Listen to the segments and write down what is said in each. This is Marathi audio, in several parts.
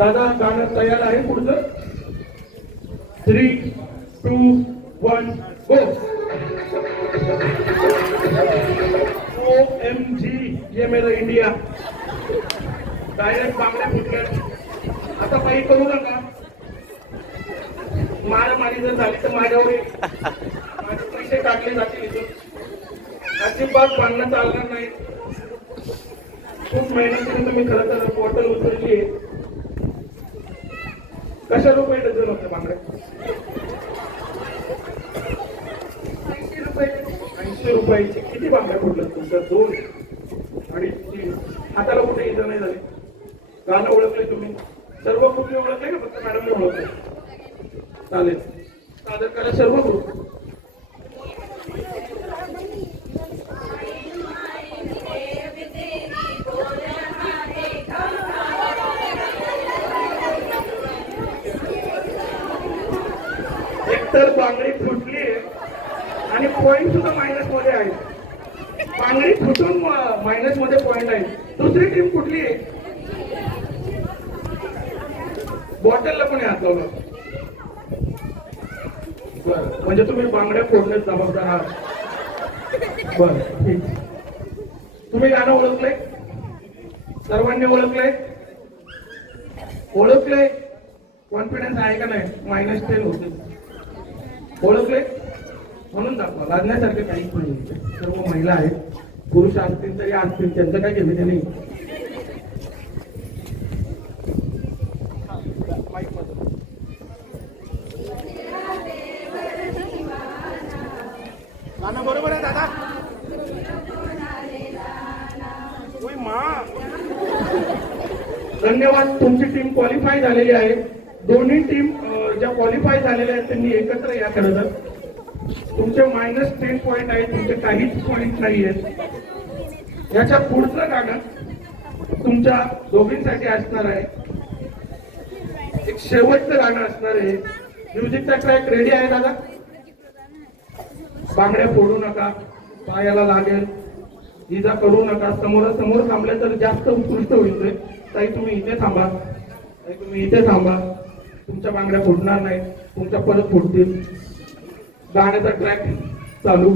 दादा गाणं तयार आहे पुढचं 3, 2, 1 गो. OMG ये मेरा इंडिया. डायरेक्ट बांगड्या फुटल्या. आता काही करू नका. मारामारी जर झाली तर माझ्यावर माझे पैसे टाकले जातील इथून. अजिबात भांडणं चालणार नाही. खूप मेहनतीने तुम्ही खरं तर बॉटल उचलली आहे. कशा रुपये डझन होते बांगड्या? 80 रुपयाची. किती बांगड्या फुटल्या तुमच्या? 2, 2.5, 3. हाताला कुठे इजा नाही झाली? गाणं ओळखले तुम्ही? सर्व ग्रुपने ओळखले का फक्त मॅडमने ओळखले? चालेल, सादर करा सर्व ग्रुप. एकतर बांगडी फुटली आणि पॉइंट सुद्धा मायनस मध्ये आहे. बांगडी फुटून मायनस मध्ये पॉइंट आहे. दुसरी टीम कुठली आहे? बॉटलला पण हात लावला. बर, म्हणजे तुम्ही बांगड्या फोडण्यास जबाबदार आहात. बर, ठीक. तुम्ही गाणं ओळखलंय? सर्वांनी ओळखलंय? ओळखलंय? कॉन्फिडन्स आहे का नाही? -10 होते. ओळखले म्हणून दाखवा. लाजण्यासारखे काहीच नाही. सर्व महिला आहेत. पुरुष असतील तरी असतील, त्यांचं काय घेणे नाही. गाणं बरोबर आहे दादा. धन्यवाद. तुमची टीम क्वालिफाय झालेली आहे. दोन्ही टीम ज्या क्वालिफाय झालेल्या आहेत त्यांनी एकत्र या. खरं तर तुमचे -10 पॉइंट आहेत. तुमचे काहीच पॉइंट नाही आहेत. याच्या पुढचं गाणं तुमच्या दोघींसाठी असणार आहे. एक शेवटचं गाणं असणार आहे. म्युझिकचा ट्रॅक रेडी आहे दादा? बांगड्या फोडू नका. पायाला लागेल, इजा करू नका. समोर थांबले तर जास्त उत्कृष्ट होईल. ताई तुम्ही इथे थांबा. ताई तुम्ही इथे थांबा. तुमच्या बांगड्या फुटणार नाही. तुमच्या परत फुटतील. गाण्याचा ट्रॅक चालू.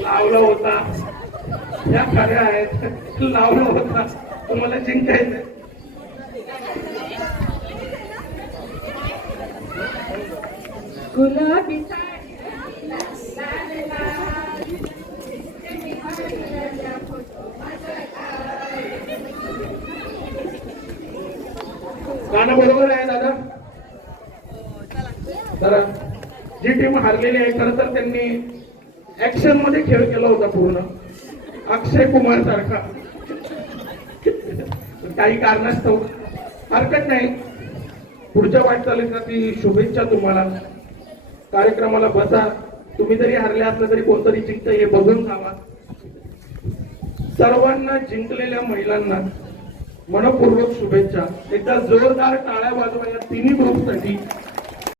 लावला होता, या खऱ्या आहेत. लावला होता, तुम्हाला जिंकायचं. गुलाबी गाणं बरोबर आहे दादा? तर जी टीम हारलेली आहे खरं तर त्यांनी ऍक्शन मध्ये खेळ केला होता पूर्ण, अक्षय कुमार सारखा. काही कारणास्तव हरकत नाही. पुढच्या वाटचालीसाठी शुभेच्छा तुम्हाला. कार्यक्रमाला बसा. तुम्ही जरी हरले असलं तरी कोणतरी जिंकतं हे बघून जावा. सर्वांना जिंकलेल्या महिलांना मनपूर्वक शुभेच्छा. एकदा जोरदार टाळ्या वाजवा या तिन्ही ग्रुपसाठी.